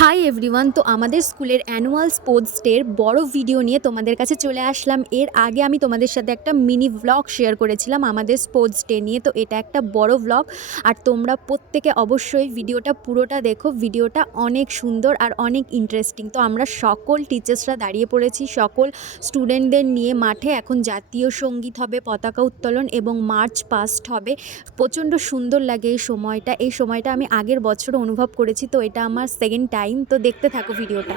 Hi everyone তো আমাদের স্কুলের অ্যানুয়াল স্পোর্টস ডের বড় ভিডিও নিয়ে তোমাদের কাছে চলে আসলাম। এর আগে আমি তোমাদের সাথে একটা মিনি ভ্লগ শেয়ার করেছিলাম আমাদের স্পোর্টস ডে নিয়ে। তো এটা একটা বড় ভ্লগ আর তোমরা প্রত্যেকে অবশ্যই ভিডিওটা পুরোটা দেখো। ভিডিওটা অনেক সুন্দর আর অনেক ইন্টারেস্টিং তো আমরা সকল টিচার্সরা দাঁড়িয়ে পড়েছি। সকল স্টুডেন্টদের নিয়ে মাঠে। এখন জাতীয় সংগীত হবে, পতাকা উত্তোলন এবং মার্চ পাস্ট হবে। প্রচণ্ড সুন্দর লাগে এই সময়টা। এই সময়টা আমি আগের বছর অনুভব করেছি। তো এটা আমার সেকেন্ড টাইম তো দেখতে থাকো ভিডিওটা।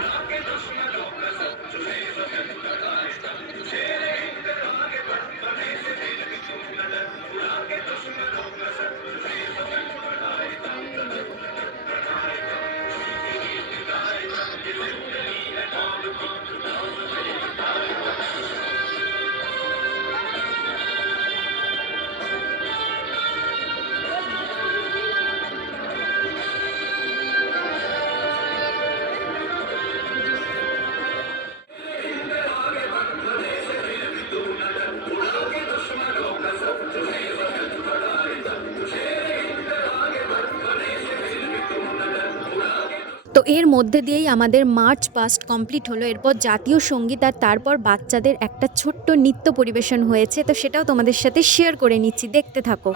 তো এর মধ্যে দিয়েই আমাদের মার্চ পাস্ট কমপ্লিট হলো। এরপর জাতীয় সংগীত আর তারপর বাচ্চাদের একটা ছোট্ট নৃত্য পরিবেশন হয়েছে। তো সেটাও তোমাদের সাথে শেয়ার করে নিচ্ছি। দেখতে থাকো।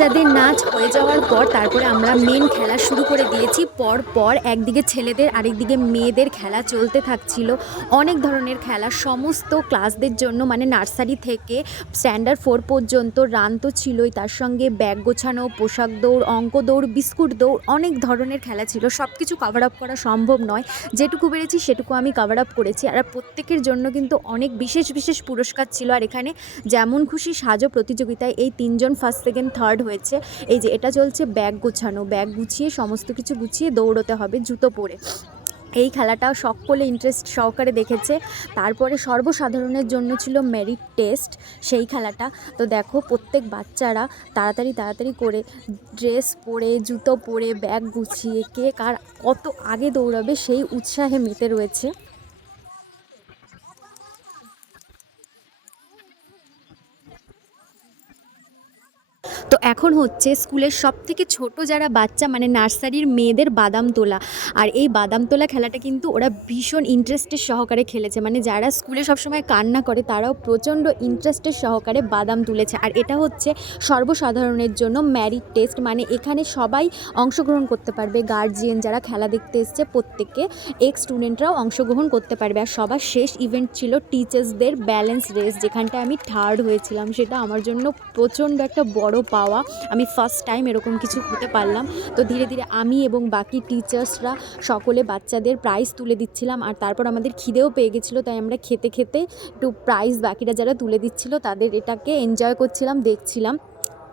বাচ্চাদের নাচ হয়ে যাওয়ার পর তারপরে আমরা মেন খেলা শুরু করে দিয়েছি। পর পর একদিকে ছেলেদের, আরেকদিকে মেয়েদের খেলা চলতে থাকছিল। অনেক ধরনের খেলা, সমস্ত ক্লাসদের জন্য মানে নার্সারি থেকে স্ট্যান্ডার্ড ফোর পর্যন্ত রান তো ছিলই। তার সঙ্গে ব্যাগ গোছানো, পোশাক দৌড়, অঙ্ক দৌড়, বিস্কুট দৌড়, অনেক ধরনের খেলা ছিল। সব কিছু কভার আপ করা সম্ভব নয়। যেটুকু পেরেছি, সেটুকু আমি কভার আপ করেছি। আর প্রত্যেকের জন্য কিন্তু অনেক বিশেষ বিশেষ পুরস্কার ছিল। আর এখানে যেমন খুশি সাজো প্রতিযোগিতায় এই তিনজন ফার্স্ট সেকেন্ড থার্ড হয়েছে। এই যে এটা চলছে ব্যাগ গুছানো। ব্যাগ গুছিয়ে সমস্ত কিছু গুছিয়ে দৌড়তে হবে জুতো পরে। এই খেলাটা সকলে ইন্টারেস্ট সহকারে দেখেছে। তারপরে সর্বসাধারণের জন্য ছিল মেরিট টেস্ট সেই খেলাটা। তো দেখো প্রত্যেক বাচ্চারা তাড়াতাড়ি তাড়াতাড়ি করে ড্রেস পরে, জুতো পরে, ব্যাগ গুছিয়ে কে কার কত আগে দৌড়াবে সেই উৎসাহে মেতে রয়েছে তো এখন হচ্ছে স্কুলের সব থেকে ছোট যারা বাচ্চা মানে নার্সারির মেয়েদের বাদাম তোলা। আর এই বাদাম তোলা খেলাটা কিন্তু ওরা ভীষণ ইন্টারেস্টের সহকারে খেলেছে। মানে যারা স্কুলে সবসময় কান্না করে, তারাও প্রচণ্ড ইন্টারেস্টের সহকারে বাদাম তুলেছে। আর এটা হচ্ছে সর্বসাধারণের জন্য ম্যারিট টেস্ট মানে এখানে সবাই অংশগ্রহণ করতে পারবে। গার্জিয়ান যারা খেলা দেখতে এসছে, প্রত্যেককে এক্স স্টুডেন্টরাও অংশগ্রহণ করতে পারবে। আর সবার শেষ ইভেন্ট ছিল টিচার্সদের ব্যালেন্স রেস যেখানটায় আমি থার্ড হয়েছিলাম। সেটা আমার জন্য প্রচণ্ড একটা বড় পাওয়া। আমি ফার্স্ট টাইম এরকম কিছু হতে পারলাম। তো ধীরে ধীরে আমি এবং বাকি টিচার্সরা সকলে বাচ্চাদের প্রাইজ তুলে দিচ্ছিলাম আর তারপর আমাদের খিদেও পেয়ে গেছিল, তাই আমরা খেতে খেতে একটু প্রাইজ বাকিরা যারা তুলে দিচ্ছিল তাদের এটাকে এনজয় করছিলাম, দেখছিলাম।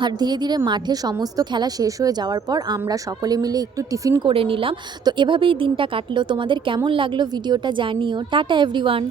আর ধীরে ধীরে মাঠে সমস্ত খেলা শেষ হয়ে যাওয়ার পর আমরা সকলে মিলে একটু টিফিন করে নিলাম। তো এভাবেই দিনটা কাটলো। তোমাদের কেমন লাগল? ভিডিওটা জানিও। Tata everyone